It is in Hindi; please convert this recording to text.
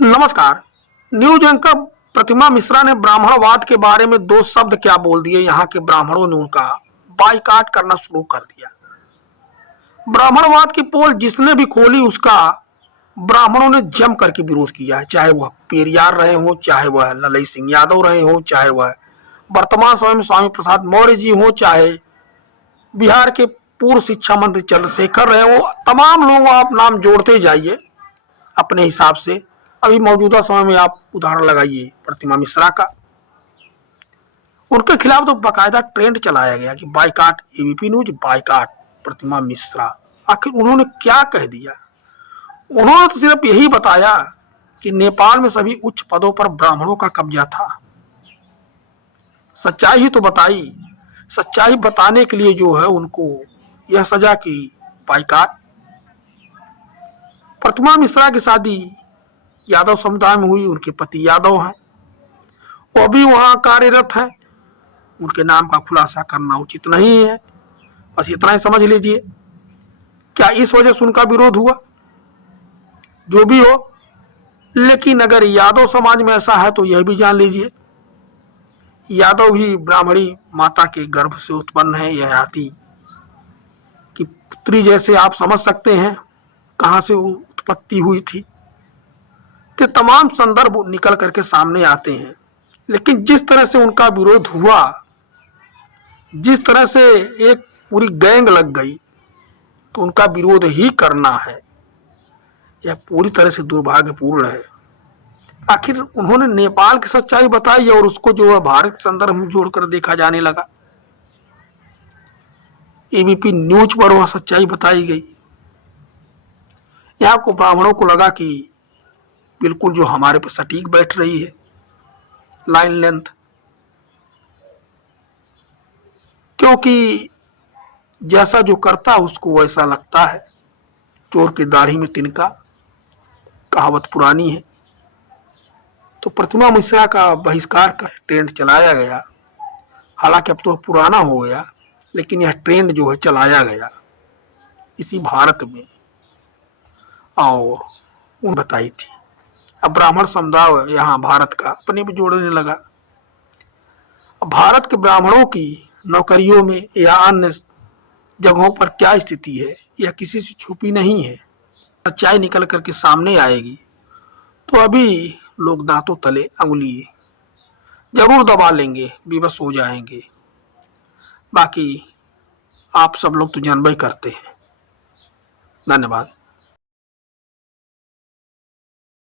नमस्कार। न्यूज एंकर प्रतिमा मिश्रा ने ब्राह्मणवाद के बारे में दो शब्द क्या बोल दिए। यहाँ के ब्राह्मणों ने उनका बाइकाट करना शुरू कर दिया। ब्राह्मणवाद की पोल जिसने भी खोली उसका ब्राह्मणों ने जम करके विरोध किया है, चाहे वह पेरियार रहे हो, चाहे वह ललई सिंह यादव रहे हो, चाहे वह वर्तमान समय में स्वामी प्रसाद मौर्य जी हो, चाहे बिहार के पूर्व शिक्षा मंत्री चंद्रशेखर रहे हो। तमाम लोगों आप नाम जोड़ते जाइए अपने हिसाब से। अभी मौजूदा समय में आप उदाहरण लगाइए प्रतिमा मिश्रा का। उनके खिलाफ तो बाकायदा ट्रेंड चलाया गया कि बाइकाट एबीपी न्यूज, बाइकाट प्रतिमा मिश्रा। आखिर उन्होंने क्या कह दिया? उन्होंने तो सिर्फ यही बताया कि नेपाल में सभी उच्च पदों पर ब्राह्मणों का कब्जा था। सच्चाई ही तो बताई। सच्चाई बताने के लिए जो है उनको यह सजा की बाइकाट। प्रतिमा मिश्रा की शादी यादव समुदाय में हुई। उनके पति यादव हैं, वो भी वहां कार्यरत है। उनके नाम का खुलासा करना उचित नहीं है, बस इतना ही समझ लीजिए। क्या इस वजह से उनका विरोध हुआ? जो भी हो, लेकिन अगर यादव समाज में ऐसा है तो यह भी जान लीजिए, यादव भी ब्राह्मणी माता के गर्भ से उत्पन्न है। यह हाथी की पुत्री जैसे आप समझ सकते हैं कहां से उत्पत्ति हुई थी। के तमाम संदर्भ निकल करके सामने आते हैं। लेकिन जिस तरह से उनका विरोध हुआ, जिस तरह से एक पूरी गैंग लग गई तो उनका विरोध ही करना है, यह पूरी तरह से दुर्भाग्यपूर्ण है। आखिर उन्होंने नेपाल की सच्चाई बताई और उसको जो है भारत के संदर्भ में जोड़कर देखा जाने लगा। एबीपी न्यूज पर वह सच्चाई बताई गई। यहाँ को ब्राह्मणों को लगा कि बिल्कुल जो हमारे पे सटीक बैठ रही है लाइन लेंथ, क्योंकि जैसा जो करता उसको वैसा लगता है। चोर की दाढ़ी में तिनका, कहावत पुरानी है। तो प्रतिमा मिश्रा का बहिष्कार का ट्रेंड चलाया गया। हालांकि अब तो पुराना हो गया, लेकिन यह ट्रेंड जो है चलाया गया इसी भारत में और उन बताई थी। अब ब्राह्मण समुदाय यहाँ भारत का अपने भी जोड़ने लगा। भारत के ब्राह्मणों की नौकरियों में या अन्य जगहों पर क्या स्थिति है, यह किसी से छुपी नहीं है। सच्चाई निकल करके सामने आएगी तो अभी लोग दांतों तले अंगुली जरूर दबा लेंगे, विवश हो जाएंगे। बाकी आप सब लोग तो जानबे करते हैं। धन्यवाद।